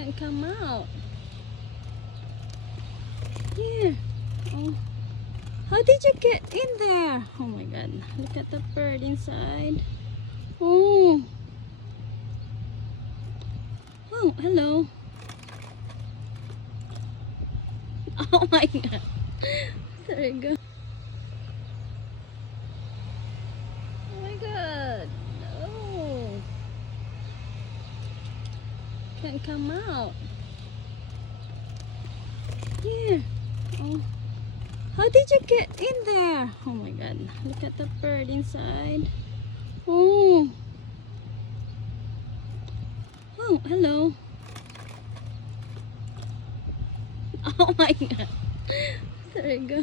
Can't come out. Here. Oh. How did you get in there? Oh my god. Look at the bird inside. Oh. Oh, hello. Oh my god. There you go. Oh my god. No. Can't come out. Here. Oh. How did you get in there? Oh my god. Look at the bird inside. Oh. Oh, hello. Oh my god. There you go.